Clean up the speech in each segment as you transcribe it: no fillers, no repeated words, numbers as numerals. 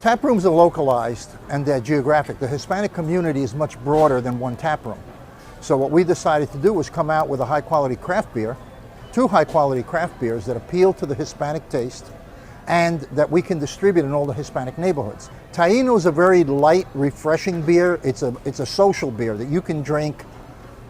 Tap rooms are localized and they're geographic. The Hispanic community is much broader than one tap room. So what we decided to do was come out with a high-quality craft beer, two high-quality craft beers that appeal to the Hispanic taste and that we can distribute in all the Hispanic neighborhoods. Taino is a very light, refreshing beer. It's a social beer that you can drink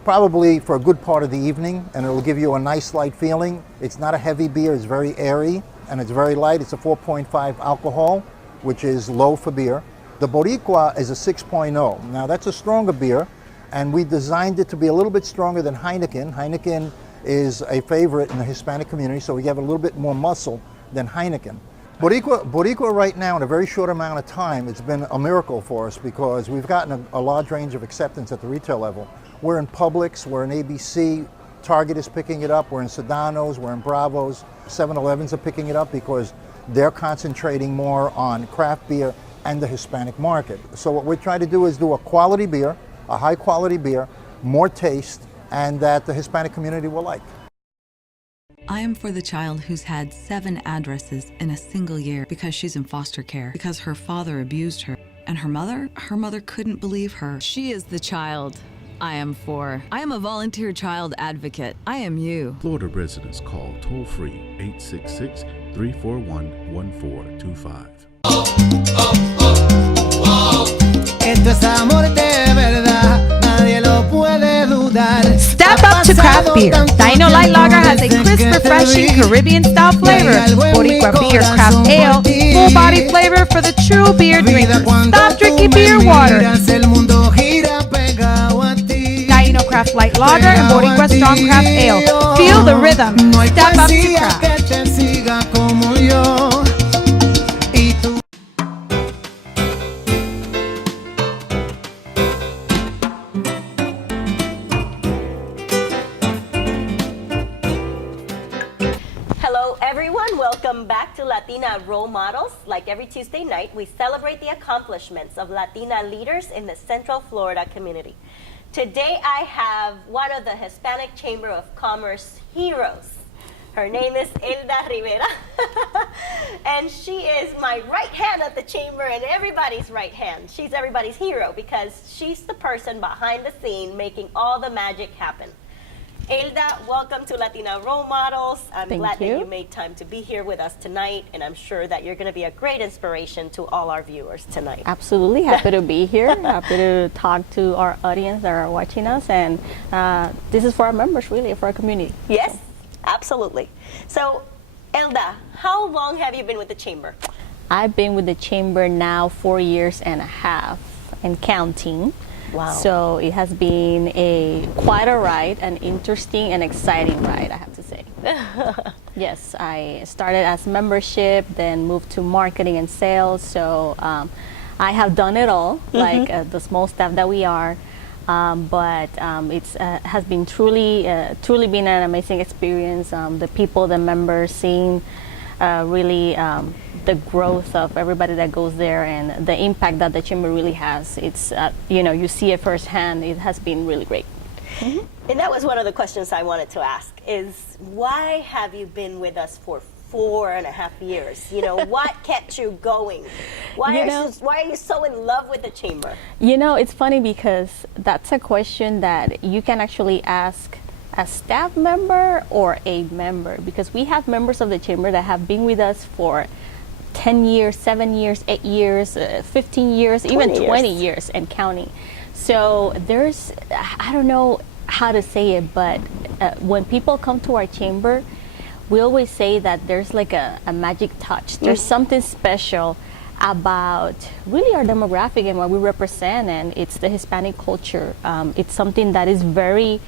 probably for a good part of the evening, and it'll give you a nice light feeling. It's not a heavy beer, it's very airy, and it's very light. It's a 4.5 alcohol, which is low for beer. The Boricua is a 6.0. Now that's a stronger beer, and we designed it to be a little bit stronger than Heineken. Heineken is a favorite in the Hispanic community, so we have a little bit more muscle than Heineken. Boricua right now, in a very short amount of time, it's been a miracle for us because we've gotten a large range of acceptance at the retail level. We're in Publix, we're in ABC, Target is picking it up, we're in Sedano's, we're in Bravo's, 7-Elevens are picking it up because they're concentrating more on craft beer and the Hispanic market. So what we're trying to do is do a quality beer, a high quality beer, more taste, and that the Hispanic community will like. I am for the child who's had 7 addresses in a single year because she's in foster care, because her father abused her. And her mother couldn't believe her. She is the child I am for. I am a volunteer child advocate. I am you. Florida residents call toll-free 866-341-1425. Esto es amor de verdad, nadie lo puede dudar. Step up to craft beer. Taino Light Lager has a crisp, refreshing Caribbean-style flavor. Boricua Beer Craft Ale, full-body flavor for the true beer drinker. Stop drinking beer water. Taino Craft Light Lager and Boricua Strong Craft Ale. Feel the rhythm. Step up to craft. Welcome back to Latina Role Models. Like every Tuesday night, we celebrate the accomplishments of Latina leaders in the Central Florida community. Today, I have one of the Hispanic Chamber of Commerce heroes. Her name is Elda Rivera, and she is my right hand at the chamber and everybody's right hand. She's everybody's hero because she's the person behind the scene making all the magic happen. Elda, welcome to Latina Role Models. I'm glad that you made time to be here with us tonight, and I'm sure that you're going to be a great inspiration to all our viewers tonight. Absolutely. Happy to be here. Happy to talk to our audience that are watching us, and this is for our members, really, for our community. Yes, absolutely. So, Elda, how long have you been with the Chamber? I've been with the Chamber now 4.5 years and counting. Wow. So it has been quite a ride, an interesting and exciting ride, I have to say. Yes, I started as membership, then moved to marketing and sales. So I have done it all, like the small staff that we are. But it has been truly been an amazing experience. The people, the members, seeing really the growth of everybody that goes there and the impact that the chamber really has. It's, you see it firsthand. It has been really great. And that was one of the questions I wanted to ask is why have you been with us for 4.5 years? What kept you going? Why are you so in love with the chamber? It's funny because that's a question that you can actually ask a staff member or a member, because we have members of the chamber that have been with us for 10 years, 7 years, 8 years, 15 years, even 20 years and counting. So there's, I don't know how to say it, but when people come to our chamber, we always say that there's like a magic touch. There's something special about really our demographic and what we represent, and it's the Hispanic culture. It's something that is very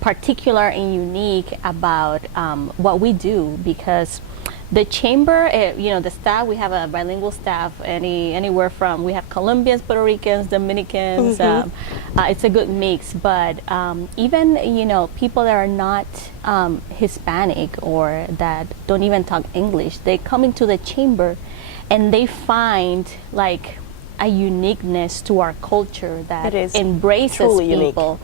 particular and unique about what we do, because the chamber, the staff, we have a bilingual staff, anywhere from, we have Colombians, Puerto Ricans, Dominicans. It's a good mix, but even people that are not Hispanic or that don't even talk English, they come into the chamber and they find like a uniqueness to our culture that embraces people.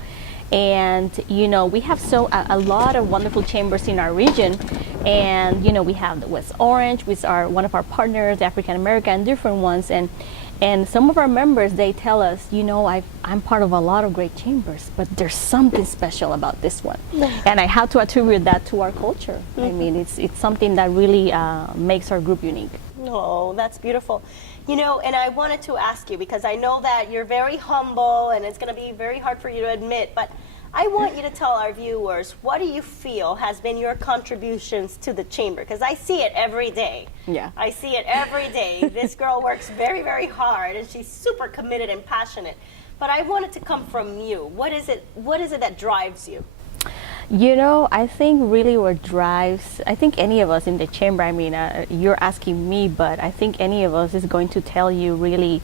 And we have a lot of wonderful chambers in our region, and we have the West Orange, which are one of our partners, African American, different ones, and some of our members, they tell us, I'm part of a lot of great chambers, but there's something special about this one. And I have to attribute that to our culture. I mean, it's something that really makes our group unique. Oh, that's beautiful. And I wanted to ask you, because I know that you're very humble and it's going to be very hard for you to admit, but I want you to tell our viewers, what do you feel has been your contributions to the chamber? Because I see it every day. Yeah. I see it every day. This girl works very, very hard, and she's super committed and passionate. But I want it to come from you. What is it that drives you? I think really what drives, I think any of us in the chamber, I mean, you're asking me, but I think any of us is going to tell you really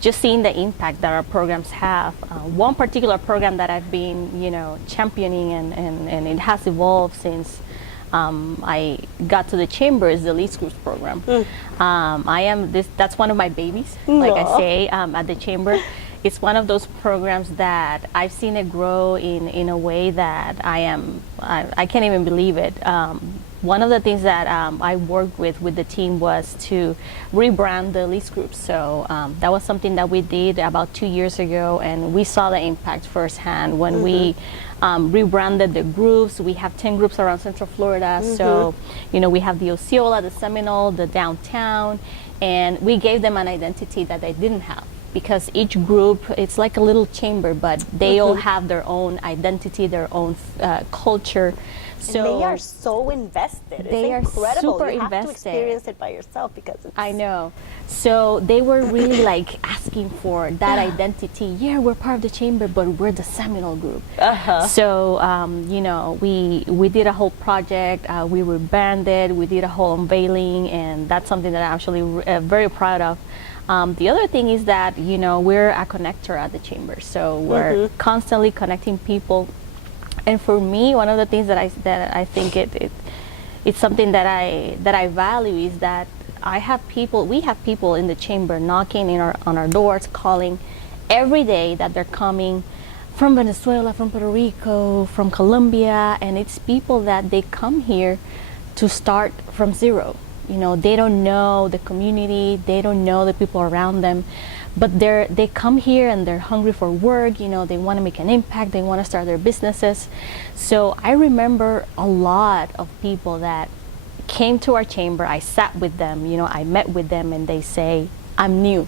just seeing the impact that our programs have. One particular program that I've been, championing and it has evolved since I got to the chamber is the Leads Groups program. That's one of my babies, like I say, at the chamber. It's one of those programs that I've seen it grow in a way that I can't even believe it. One of the things that I worked with the team was to rebrand the Leads Groups. So that was something that we did about 2 years ago, and we saw the impact firsthand when we rebranded the groups. We have 10 groups around Central Florida. So, we have the Osceola, the Seminole, the downtown, and we gave them an identity that they didn't have. Because each group, it's like a little chamber, but they all have their own identity, their own culture. So and they are so invested. They it's incredible. Super you have invested. To experience it by yourself because it's... I know. So they were really like asking for that identity. Yeah, we're part of the chamber, but we're the Seminole group. So we did a whole project. We rebranded. We did a whole unveiling, and that's something that I'm actually very proud of. The other thing is that we're a connector at the chamber, so we're constantly connecting people. And for me, one of the things that I think it's something that I value is that we have people in the chamber knocking on our doors, calling every day that they're coming from Venezuela, from Puerto Rico, from Colombia, and it's people that they come here to start from zero. They don't know the community, they don't know the people around them, but they come here and they're hungry for work. They want to make an impact, they want to start their businesses. So I remember a lot of people that came to our chamber. I sat with them, I met with them, and they say, I'm new.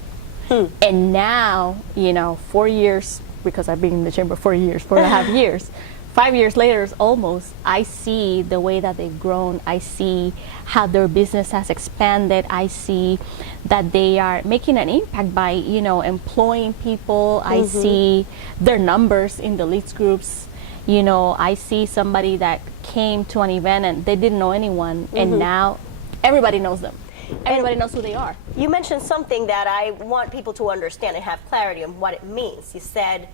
And now, 4 years, because I've been in the chamber 4.5 years, 5 years later, almost, I see the way that they've grown. I see how their business has expanded. I see that they are making an impact by, employing people. I see their numbers in the Leads Groups. I see somebody that came to an event and they didn't know anyone, and now everybody knows them. Everybody knows who they are. You mentioned something that I want people to understand and have clarity on what it means. You said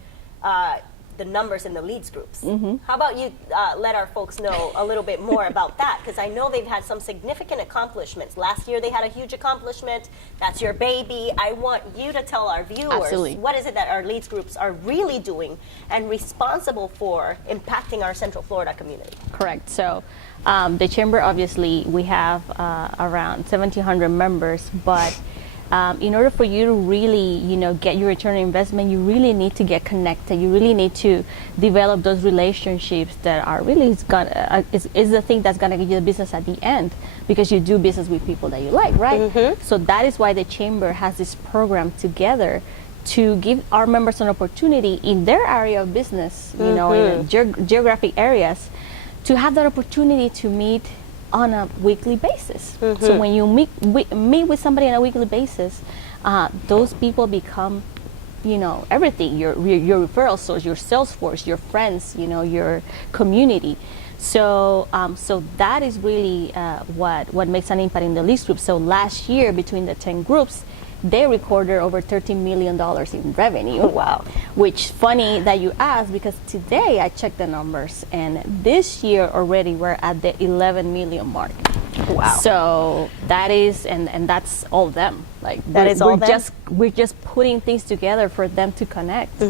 the numbers in the Leads Groups. How about you let our folks know a little bit more about that? Because I know they've had some significant accomplishments. Last year they had a huge accomplishment. That's your baby. I want you to tell our viewers what is it that our Leads Groups are really doing and responsible for impacting our Central Florida community. Correct. So the chamber, obviously, we have around 1,700 members, but in order for you to really, get your return on investment, you really need to get connected. You really need to develop those relationships that are really is the thing that's gonna get you the business at the end, because you do business with people that you like, right? So that is why the chamber has this program together to give our members an opportunity in their area of business, in geographic areas, to have that opportunity to meet on a weekly basis. So when you meet with somebody on a weekly basis, those people become, everything. Your referral source, your sales force, your friends, your community. So so that is really what makes an impact in the Leads Group. So last year, between the 10 groups, they recorded over $13 million in revenue. Oh, wow. Which funny that you asked, because today I checked the numbers, and this year already we're at the 11 million mark. Wow. So that is, and that's all them. Like that is all them? We're just putting things together for them to connect.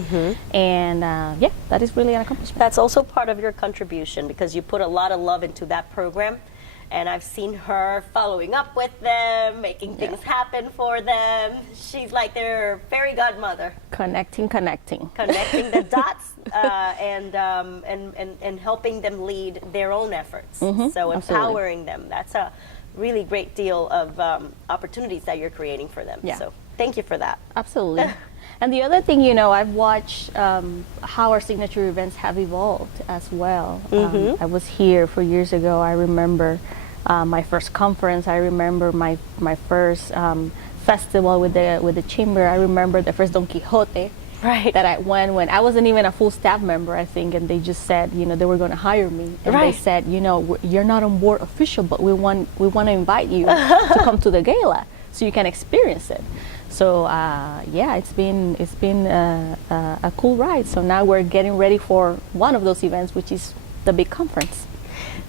And yeah, that is really an accomplishment. That's also part of your contribution because you put a lot of love into that program. And I've seen her following up with them, making things happen for them. She's like their fairy godmother. Connecting. Connecting the dots and helping them lead their own efforts. So empowering them. That's a really great deal of opportunities that you're creating for them. Yeah. So thank you for that. Absolutely. And the other thing, I've watched how our signature events have evolved as well. I was here 4 years ago. I remember my first conference. I remember my first festival with the chamber. I remember the first Don Quixote that I went when I wasn't even a full staff member, I think, and they just said, they were going to hire me, and they said, you're not on board official, but we want to invite you to come to the gala so you can experience it. So yeah, it's been a cool ride. So now we're getting ready for one of those events, which is the big conference.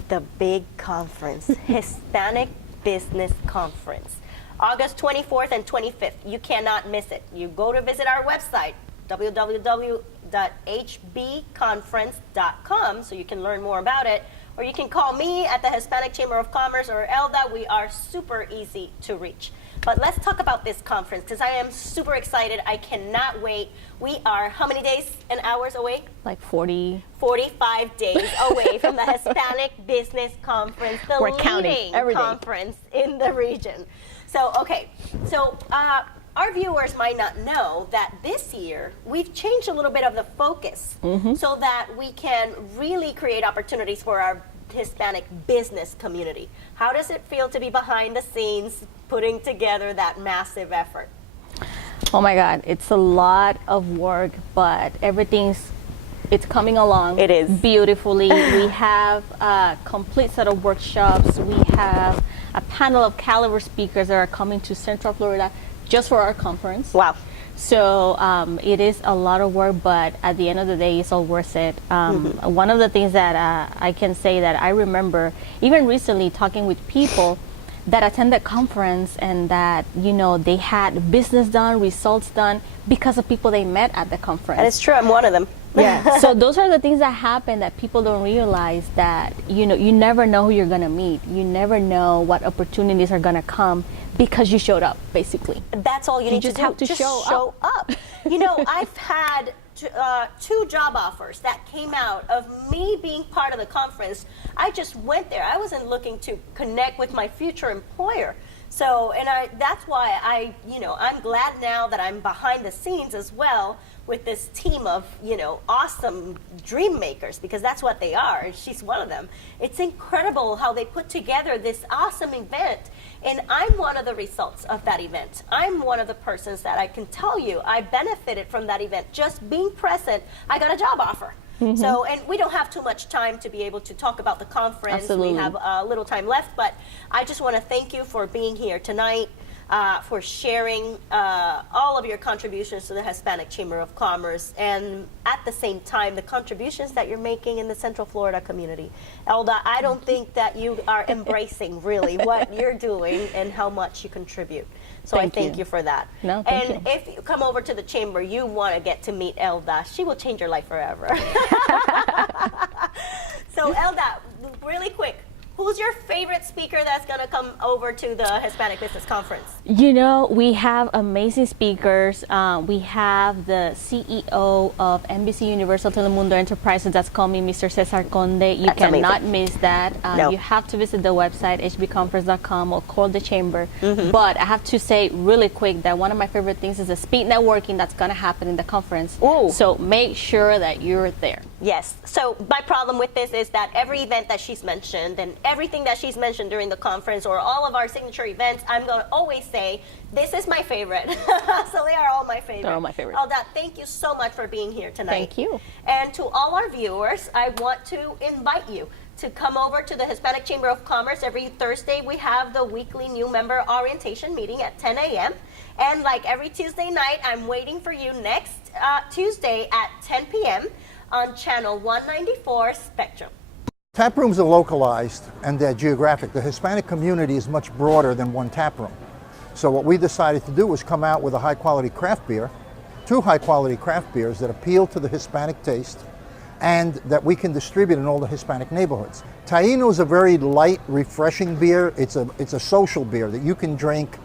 The big conference, Hispanic Business Conference, August 24th and 25th. You cannot miss it. You go to visit our website, www.hbconference.com, so you can learn more about it. Or you can call me at the Hispanic Chamber of Commerce or Elda. We are super easy to reach. But let's talk about this conference because I am super excited. I cannot wait. We are how many days and hours away? Like 45 days away from the Hispanic Business Conference, the leading conference in the region. So, okay. So, our viewers might not know that this year we've changed a little bit of the focus so that we can really create opportunities for our Hispanic business community. How does it feel to be behind the scenes putting together that massive effort? Oh my God, it's a lot of work, but it's coming along. It is. Beautifully. We have a complete set of workshops. We have a panel of caliber speakers that are coming to Central Florida just for our conference. Wow. So it is a lot of work, but at the end of the day, it's all worth it. One of the things that I can say that I remember, even recently talking with people that attended conference and that, they had business done, results done because of people they met at the conference. That is true. I'm one of them. Yeah. So those are the things that happen that people don't realize, that, you never know who you're going to meet. You never know what opportunities are going to come because you showed up, basically. That's all you need just to do. have to just show up. I've had 2 job offers that came out of me being part of the conference. I just went there. I wasn't looking to connect with my future employer. So, that's why I'm glad now that I'm behind the scenes as well with this team of, awesome dream makers, because that's what they are, and she's one of them. It's incredible how they put together this awesome event, and I'm one of the results of that event. I'm one of the persons that I can tell you I benefited from that event. Just being present, I got a job offer. So, and we don't have too much time to be able to talk about the conference. Absolutely. We have a little time left, but I just want to thank you for being here tonight, for sharing all of your contributions to the Hispanic Chamber of Commerce, and at the same time, the contributions that you're making in the Central Florida community. Elda, I don't think that you are embracing really what you're doing and how much you contribute. So I thank you for that. No, thank you. And if you come over to the chamber, you want to get to meet Elda. She will change your life forever. So Elda, really quick, who's your favorite speaker that's going to come over to the Hispanic Business Conference? We have amazing speakers. We have the CEO of NBC Universal Telemundo Enterprises that's coming, Mr. Cesar Conde. You That's cannot amazing. miss that. No. You have to visit the website, hbconference.com, or call the chamber. But I have to say really quick that one of my favorite things is the speed networking that's going to happen in the conference. Ooh. So make sure that you're there. Yes. So my problem with this is that every event that she's mentioned and everything that she's mentioned during the conference or all of our signature events, I'm going to always say, this is my favorite. So they are all my favorite. They're all my favorite. Elda, thank you so much for being here tonight. Thank you. And to all our viewers, I want to invite you to come over to the Hispanic Chamber of Commerce. Every Thursday, we have the weekly new member orientation meeting at 10 a.m. And like every Tuesday night, I'm waiting for you next Tuesday at 10 p.m. on channel 194 Spectrum. Tap rooms are localized and they're geographic. The Hispanic community is much broader than one tap room. So what we decided to do was come out with a high-quality craft beer, 2 high-quality craft beers that appeal to the Hispanic taste and that we can distribute in all the Hispanic neighborhoods. Taino is a very light, refreshing beer. It's a social beer that you can drink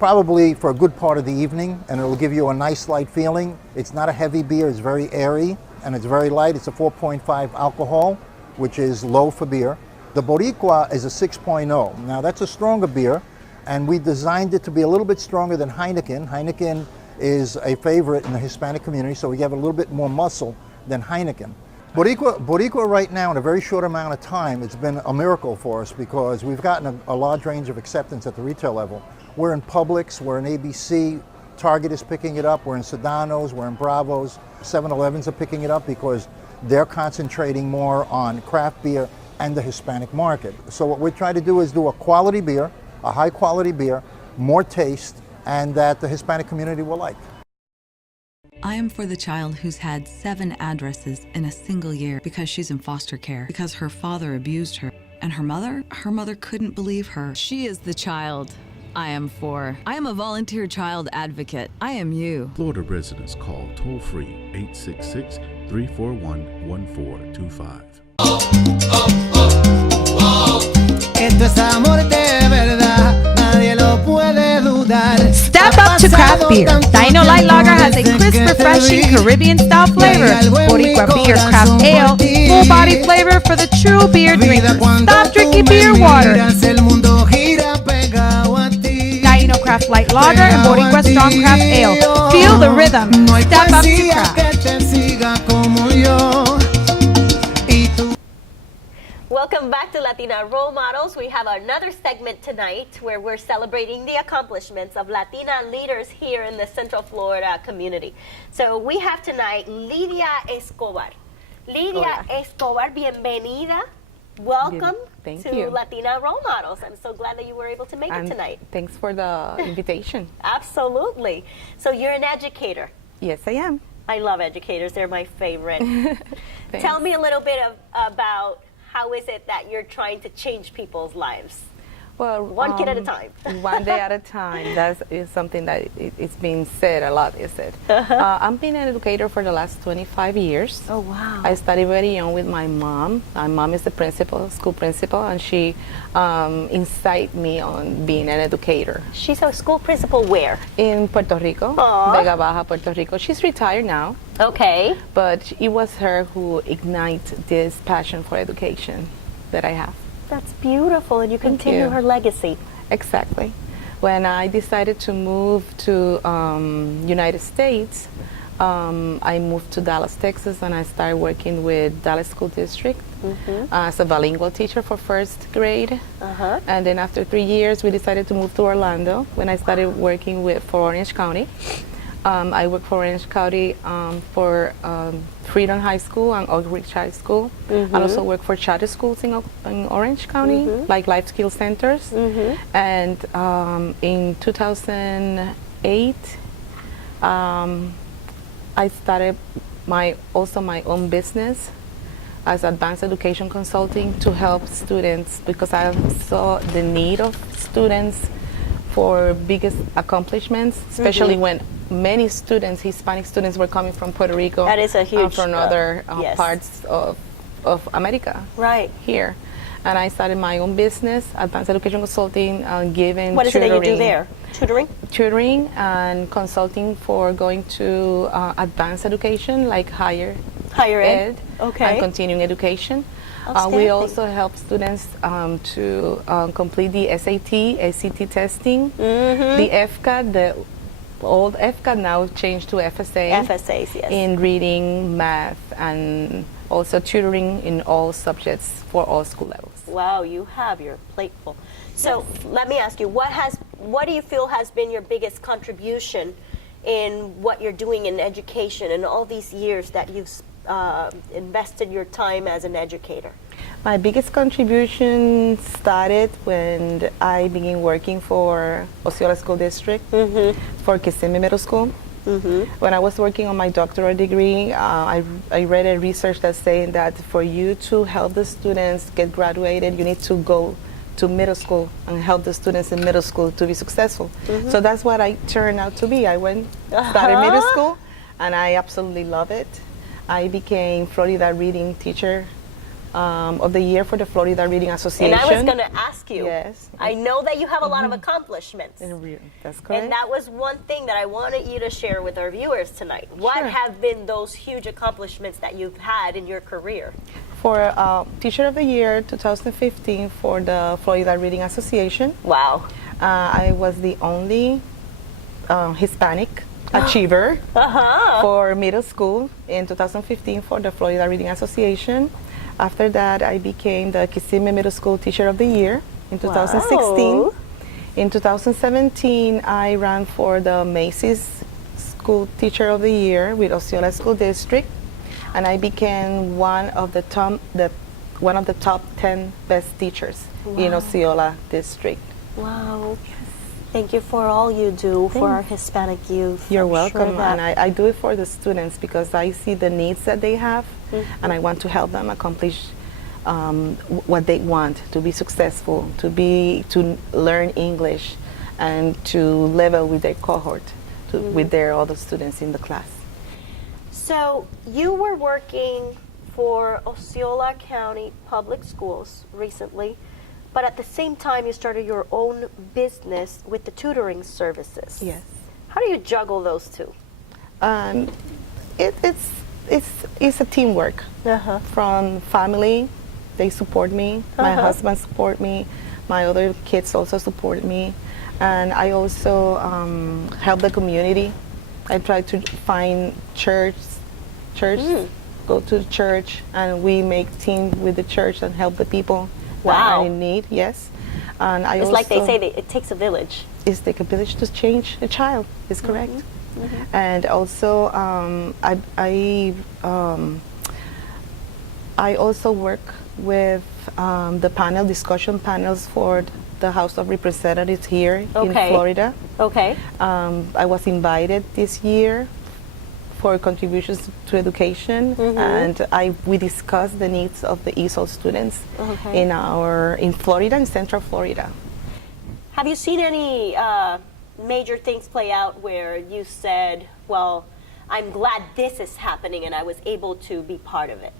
probably for a good part of the evening, and it'll give you a nice light feeling. It's not a heavy beer, it's very airy, and it's very light. It's a 4.5 alcohol, which is low for beer. The Boricua is a 6.0. Now that's a stronger beer, and we designed it to be a little bit stronger than Heineken. Heineken is a favorite in the Hispanic community, so we have a little bit more muscle than Heineken. Boricua right now, in a very short amount of time, it's been a miracle for us because we've gotten a large range of acceptance at the retail level. We're in Publix, we're in ABC, Target is picking it up, we're in Sedano's, we're in Bravo's, 7-Elevens are picking it up because they're concentrating more on craft beer and the Hispanic market. So what we're trying to do is do a quality beer, a high quality beer, more taste, and that the Hispanic community will like. I am for the child who's had 7 addresses in a single year because she's in foster care, because her father abused her. And her mother couldn't believe her. She is the child I am for. I am a volunteer child advocate. I am you. Florida residents call toll-free 866-341-1425. Esto es amor de verdad, nadie lo puede dudar. Step up to craft beer. Dino Light Lager has a crisp, refreshing Caribbean-style flavor. Boricua Beer Craft Ale, full-body flavor for the true beer drinker. Stop drinking beer water. Dino Craft Light Lager and Boricua Strong Craft Ale. Feel the rhythm. Step up to craft. Welcome back to Latina Role Models. We have another segment tonight where we're celebrating the accomplishments of Latina leaders here in the Central Florida community. So we have tonight Lidia Escobar. Lidia Escobar, bienvenida. Welcome Thank to you. Latina Role Models. I'm so glad that you were able to make it tonight. Thanks for the invitation. Absolutely. So you're an educator. Yes, I am. I love educators. They're my favorite. Tell me a little bit about how is it that you're trying to change people's lives? Well, one kid at a time. One day at a time. That is something that it's being said a lot, is it? I've been an educator for the last 25 years. Oh, wow. I started very young with my mom. My mom is the principal, school principal, and she incited me on being an educator. She's a school principal where? In Puerto Rico, Vega Baja, Puerto Rico. She's retired now. Okay. But it was her who ignited this passion for education that I have. That's beautiful, and you continue her legacy. Exactly. When I decided to move to United States, I moved to Dallas, Texas, and I started working with Dallas School District as a bilingual teacher for first grade. And then after 3 years, we decided to move to Orlando when I started working for Orange County. I work for Orange County for Freedom High School and Oak Ridge High School. I also work for charter schools in Orange County, like life skill centers. And in 2008, I started my own business as advanced education consulting to help students because I saw the need of students for biggest accomplishments, especially when many students, Hispanic students, were coming from Puerto Rico. That is a huge from other parts of America. Right. Here. And I started my own business, advanced education consulting, giving What is it that you do there? Tutoring? Tutoring and consulting for going to advanced education, like higher ed and continuing education. We also help students to complete the SAT, ACT testing, the FCAT, the old FCAT now changed to FSA. FSAs, yes. In reading, math, and also tutoring in all subjects for all school levels. Wow, you have your plate full. So let me ask you, what do you feel has been your biggest contribution in what you're doing in education in all these years that you've invested your time as an educator? My biggest contribution started when I began working for Osceola School District for Kissimmee Middle School. When I was working on my doctoral degree, I read a research that's saying that for you to help the students get graduated, you need to go to middle school and help the students in middle school to be successful. So that's what I turned out to be. I went, started middle school, and I absolutely love it. I became Florida Reading Teacher of the Year for the Florida Reading Association. And I was going to ask you. Yes. I know that you have a lot of accomplishments. That's correct. And that was one thing that I wanted you to share with our viewers tonight. What have been those huge accomplishments that you've had in your career? For Teacher of the Year 2015 for the Florida Reading Association. Wow. I was the only Hispanic achiever for middle school in 2015 for the Florida Reading Association. After that, I became the Kissimmee Middle School Teacher of the Year in 2016. Wow. In 2017, I ran for the Macy's School Teacher of the Year with Osceola School District, and I became one of the top 10 best teachers in Osceola District. Wow. Thank you for all you do for our Hispanic youth. You're I'm welcome, sure that and I do it for the students because I see the needs that they have, and I want to help them accomplish what they want, to be successful, to learn English, and to level with their cohort, with their other students in the class. So you were working for Osceola County Public Schools recently, but at the same time you started your own business with the tutoring services. Yes. How do you juggle those two? It's a teamwork. From family, they support me. My husband support me. My other kids also support me, and I also help the community. I try to find church, go to the church, and we make team with the church and help the people that are in need. Yes, and it's like they say, it takes a village. It takes a village to change a child. Is correct. And also, I also work with the discussion panels for the House of Representatives here in Florida. Okay. I was invited this year for contributions to education, and we discussed the needs of the ESOL students in Florida, in Central Florida. Have you seen any major things play out where you said, well, I'm glad this is happening and I was able to be part of it?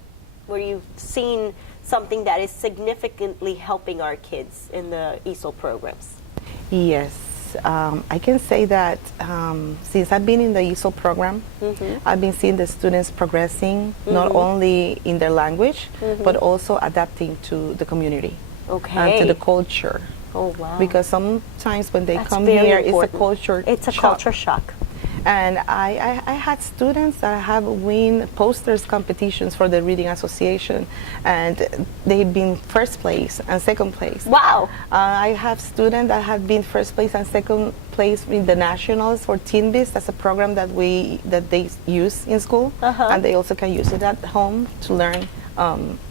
Where you've seen something that is significantly helping our kids in the ESOL programs? Yes, I can say that since I've been in the ESOL program, I've been seeing the students progressing not only in their language, but also adapting to the community and to the culture. Oh, wow. Because sometimes when they That's come very here, important. it's a culture It's a culture shock. And I had students that have win posters competitions for the Reading Association, and they've been first place and second place. Wow. I have students that have been first place and second place in the nationals for Teen Biz. That's a program that they use in school, and they also can use it at home to learn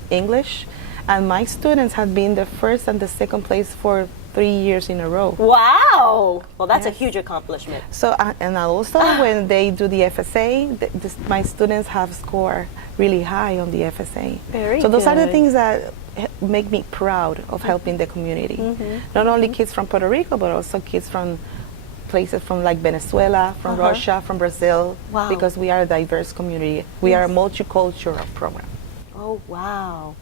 English. And my students have been the first and the second place for 3 years in a row. Wow! Well, that's a huge accomplishment. So, and also when they do the FSA, my students have scored really high on the FSA. Very So those are the good. things that make me proud of helping the community. Not only kids from Puerto Rico, but also kids from places from like Venezuela, from Russia, from Brazil, Wow. because we are a diverse community. We are a multicultural program. Oh, wow.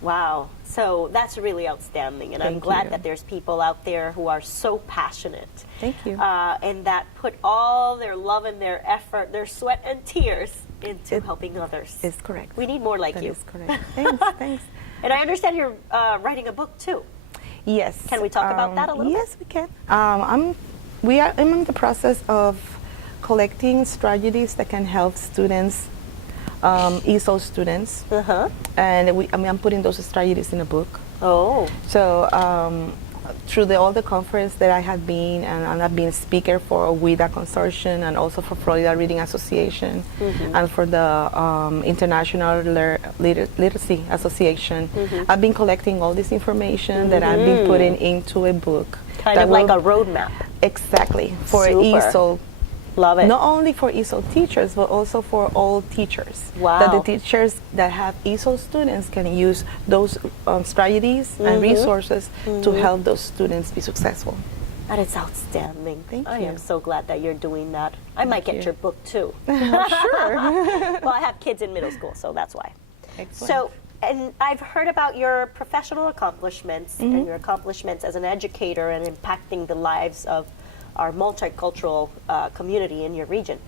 Wow. So that's really outstanding. And I'm Thank glad you. that there's people out there who are so passionate. Thank you. And that put all their love and their effort, their sweat and tears into helping others. It's correct. We need more like That you. is correct. Thanks, thanks. And I understand you're writing a book too. Yes. Can we talk about that a little Yes, we can. I'm in the process of collecting strategies that can help students, ESOL students, and I'm putting those strategies in a book. Oh. So through all the conference that I have been, and I've been a speaker for WIDA Consortium and also for Florida Reading Association and for the International Literacy Association. I've been collecting all this information that I've been putting into a book. Kind of like a roadmap. Exactly, for Super. ESOL Love it. Not only for ESOL teachers, but also for all teachers. Wow. That the teachers that have ESOL students can use those strategies and resources to help those students be successful. That is outstanding. Thank I you. am so glad that you're doing that. I might get you. your book too. Sure. Well, I have kids in middle school, so that's why. Excellent. So, and I've heard about your professional accomplishments and your accomplishments as an educator and impacting the lives of our multicultural community in your region.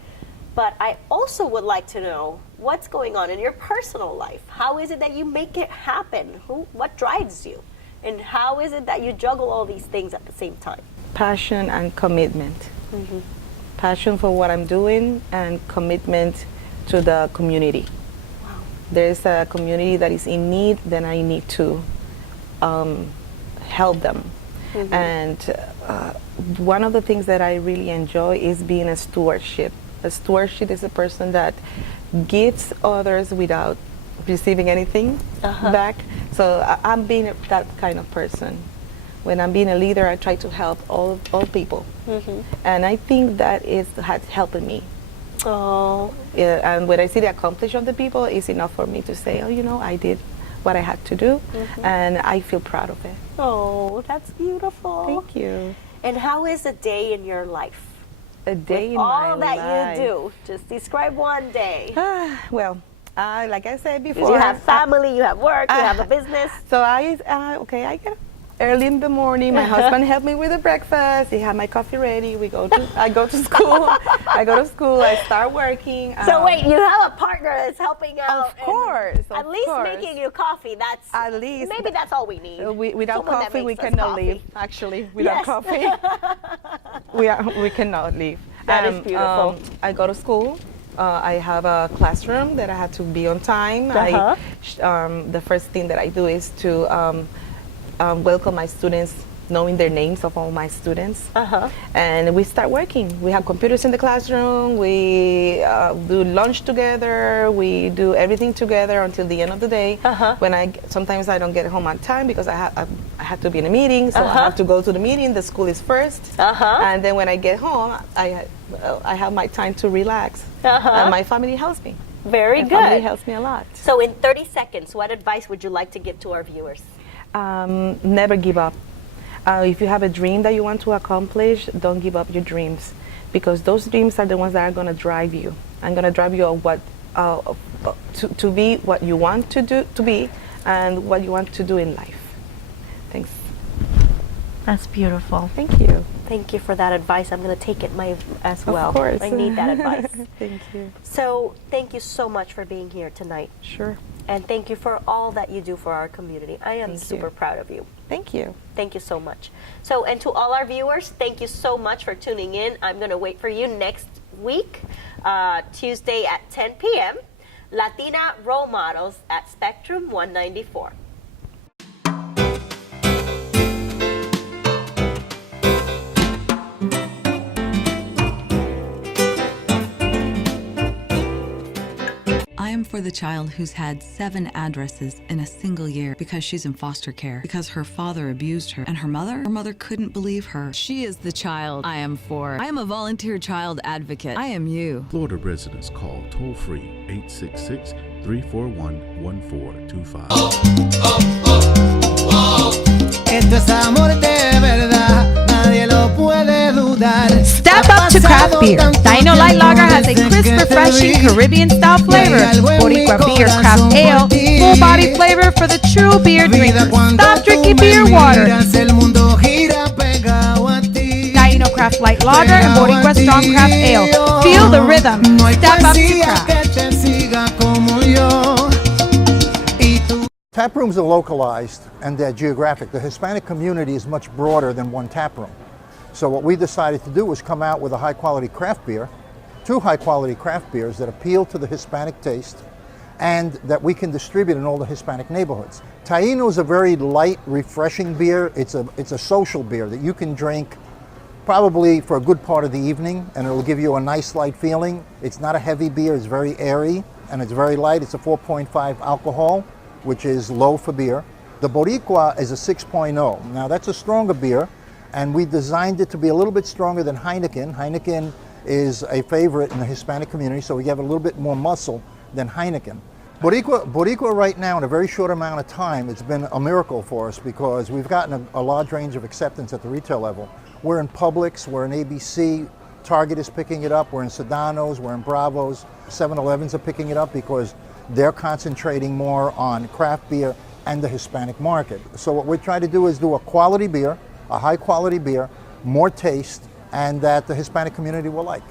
But I also would like to know what's going on in your personal life. How is it that you make it happen? What drives you? And how is it that you juggle all these things at the same time? Passion and commitment. Passion for what I'm doing and commitment to the community. Wow. There's a community that is in need, then I need to help them. And one of the things that I really enjoy is being a stewardship. A stewardship is a person that gives others without receiving anything back. So I'm being that kind of person. When I'm being a leader, I try to help all people. And I think that has helped me. Oh. Yeah, and when I see the accomplishment of the people, it's enough for me to say, oh, you know, I did what I had to do, and I feel proud of it. Oh, that's beautiful. Thank you. And how is a day in your life? A day in All my that you do. Just describe one day. Well, like I said before, Because you have family, you have work, you have a business. So I get early in the morning. My husband helped me with the breakfast. He had my coffee ready. I go to school. I start working. So wait, you have a partner that's helping out. Of course. At least making you coffee. That's at least. Maybe that's all we need. Without Someone that coffee, we makes us cannot coffee. live. Actually, without Yes. coffee, we cannot live. That is beautiful. I go to school. I have a classroom that I have to be on time. The first thing that I do is to welcome my students, knowing their names of all my students. And we start working. We have computers in the classroom. We do lunch together. We do everything together until the end of the day. Sometimes I don't get home on time because I have to be in a meeting, so I have to go to the meeting. The school is first. And then when I get home, I have my time to relax. And my family helps me. Very My good. family helps me a lot. So in 30 seconds, what advice would you like to give to our viewers? Never give up. If you have a dream that you want to accomplish, don't give up your dreams, because those dreams are the ones that are going to drive you. And going to drive you to be what you want to be and what you want to do in life. Thanks. That's beautiful. Thank you. Thank you for that advice. I'm going to take it as well. Of course. I need that advice. Thank you. So thank you so much for being here tonight. Sure. And thank you for all that you do for our community. I am Thank super you. proud of you. Thank you. Thank you so much. So, and to all our viewers, thank you so much for tuning in. I'm going to wait for you next week, Tuesday at 10 p.m. Latina Role Models at Spectrum 194. I am for the child who's had 7 addresses in a single year because she's in foster care, because her father abused her, and her mother couldn't believe her. She is the child I am for. I am a volunteer child advocate. I am you. Florida residents call toll-free 866-341-1425. Esto es amor de verdad, nadie lo puede dudar. Step up to craft beer. Dino Light Lager has a crisp, refreshing Caribbean-style flavor. Boricua Beer Craft Ale, full-body flavor for the true beer drinker. Stop drinking beer water. Dino Craft Light Lager and Boricua Strong Craft Ale. Feel the rhythm. Step up to craft. Tap rooms are localized and they're geographic. The Hispanic community is much broader than one tap room. So what we decided to do was come out with a high-quality craft beer, 2 high-quality craft beers that appeal to the Hispanic taste and that we can distribute in all the Hispanic neighborhoods. Taino is a very light, refreshing beer. It's a social beer that you can drink probably for a good part of the evening, and it'll give you a nice light feeling. It's not a heavy beer, it's very airy, and it's very light. It's a 4.5 alcohol, which is low for beer. The Boricua is a 6.0. Now that's a stronger beer, and we designed it to be a little bit stronger than Heineken. Heineken is a favorite in the Hispanic community, so we have a little bit more muscle than Heineken. Boricua right now, in a very short amount of time, it's been a miracle for us because we've gotten a large range of acceptance at the retail level. We're in Publix, we're in ABC, Target is picking it up, we're in Sedano's, we're in Bravo's, 7-Elevens are picking it up because they're concentrating more on craft beer and the Hispanic market. So what we're trying to do is do a quality beer, a high quality beer, more taste, and that the Hispanic community will like.